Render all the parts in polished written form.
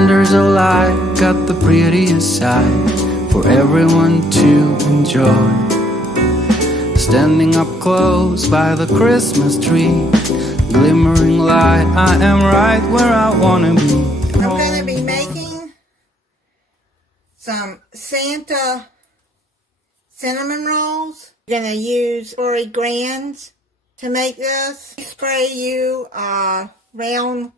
Wonders of life got the prettiest side for everyone to enjoy. Standing up close by the Christmas tree, glimmering light, I am right where I wanna be. I'm gonna be making some Santa cinnamon rolls. I'm gonna use Pillsbury grands to make this. Spray you a round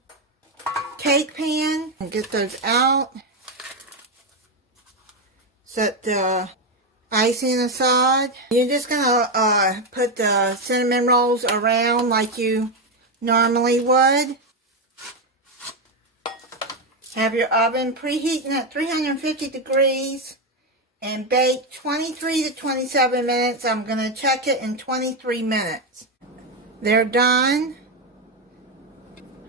cake pan and get those out. Set the icing aside. You're just gonna put the cinnamon rolls around like you normally would. Have your oven preheating at 350 degrees and bake 23 to 27 minutes. I'm going to check it in 23 minutes. They're done.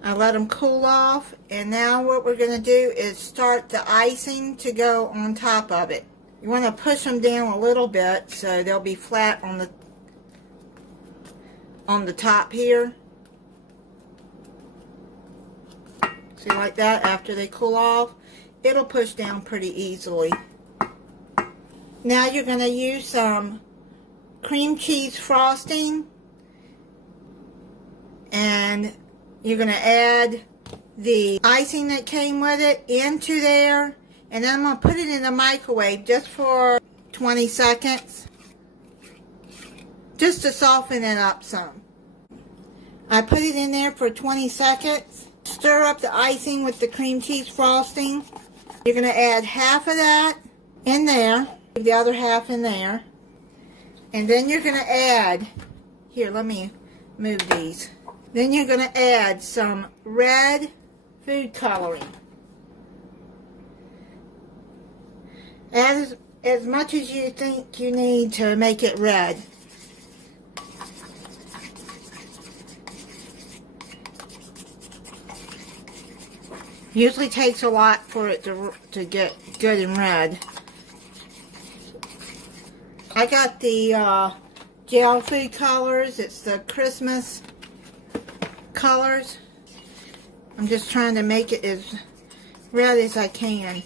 I let them cool off, and now what we're going to do is start the icing to go on top of it. You want to push them down a little bit so they'll be flat on the top here. See, like that. After they cool off, it'll push down pretty easily. Now you're going to use some cream cheese frosting, and you're going to add the icing that came with it into there, and then I'm going to put it in the microwave just for 20 seconds, just to soften it up some. I put it in there for 20 seconds. Stir up the icing with the cream cheese frosting. You're going to add half of that in there, the other half in there, and then you're going to add, here, let me move these. Then you're going to add some red food coloring. Add as much as you think you need to make it red. Usually takes a lot for it to get good and red. I got the gel food colors. It's the Christmas colors. I'm just trying to make it as red as I can.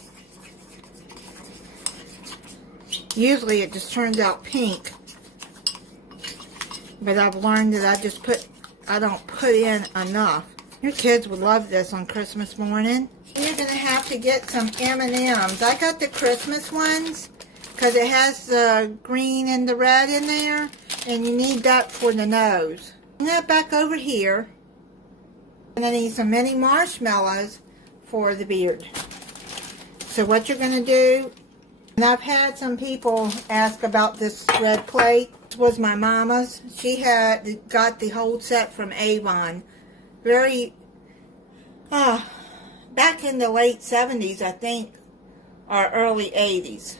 Usually it just turns out pink. But I've learned that I don't put in enough. Your kids would love this on Christmas morning. You're going to have to get some M&Ms. I got the Christmas ones because it has the green and the red in there, and you need that for the nose. Bring that back over here. And I need some mini marshmallows for the beard. So what you're going to do, and I've had some people ask about this red plate. This was my mama's. She had got the whole set from Avon. Back in the late 70s, I think, or early 80s,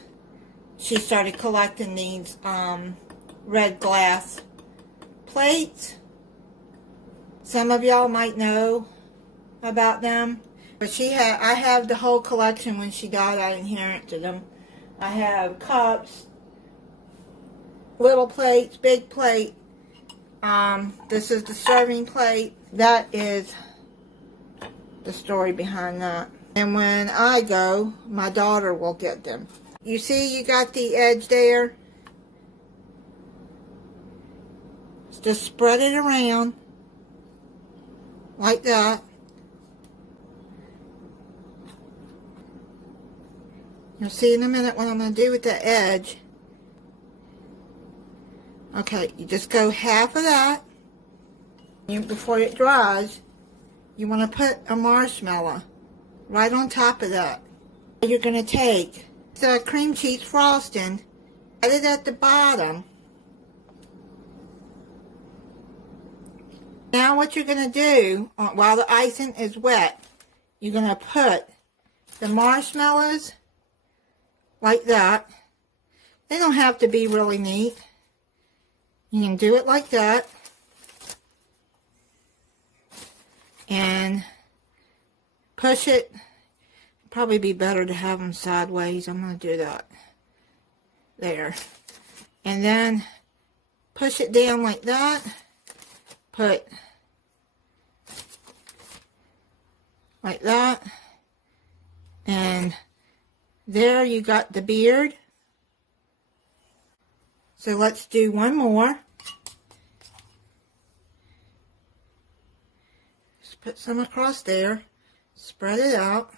she started collecting these red glass plates. Some of y'all might know about them, but I have the whole collection. When she died, I inherited them. I have cups, little plates, big plate. This is the serving plate. That is the story behind that. And when I go, my daughter will get them. You see, you got the edge there. Just spread it around like that. You'll see in a minute what I'm going to do with the edge. Okay, you just go half of that. Before it dries, you want to put a marshmallow right on top of that. You're going to take the cream cheese frosting, add it at the bottom. Now what you're going to do, while the icing is wet, you're going to put the marshmallows like that. They don't have to be really neat. You can do it like that. And push it. Probably be better to have them sideways. I'm going to do that. There. And then push it down like that. Put like that. And there you got the beard. So let's do one more. Just put some across there. Spread it out.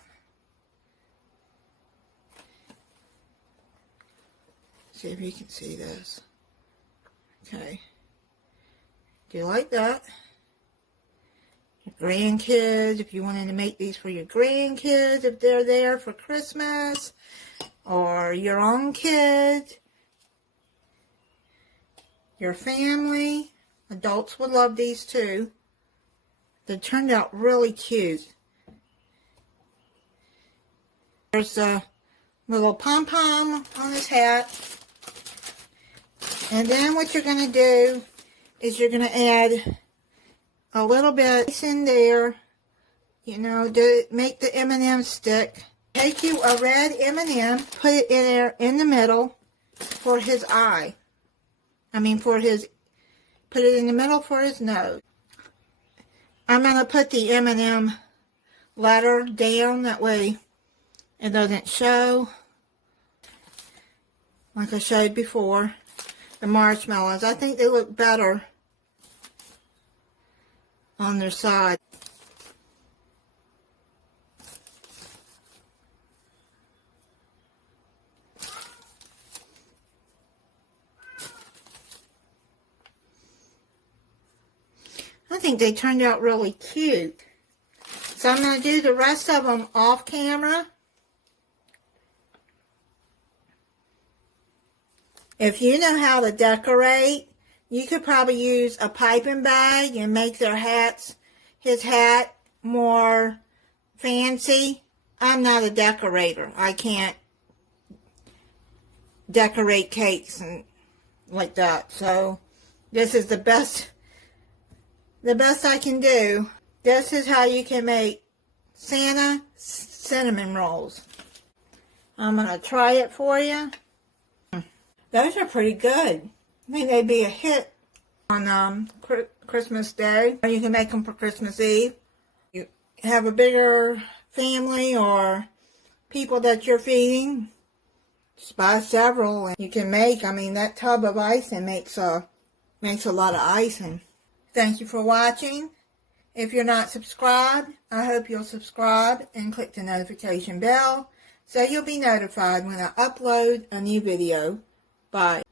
See if you can see this. Okay. Do you like that? Your grandkids, if you wanted to make these for your grandkids, if they're there for Christmas, or your own kids, your family, adults would love these too. They turned out really cute. There's a little pom-pom on his hat. And then what you're going to do is you're going to add a little bit in there, you know, to make the M&M stick. Take you a red M&M, put it in there in the middle for his eye. Put it in the middle for his nose. I'm going to put the M&M letter down, that way it doesn't show, like I showed before. The marshmallows, I think they look better on their side. I think they turned out really cute. So I'm going to do the rest of them off camera. If you know how to decorate, you could probably use a piping bag and make his hat more fancy. I'm not a decorator. I can't decorate cakes and like that. So this is the best I can do. This is how you can make Santa cinnamon rolls. I'm going to try it for you. Those are pretty good. I think they'd be a hit on Christmas Day. Or you can make them for Christmas Eve. You have a bigger family or people that you're feeding, just buy several and you can make, that tub of icing makes a lot of icing. Thank you for watching. If you're not subscribed, I hope you'll subscribe and click the notification bell so you'll be notified when I upload a new video. Bye.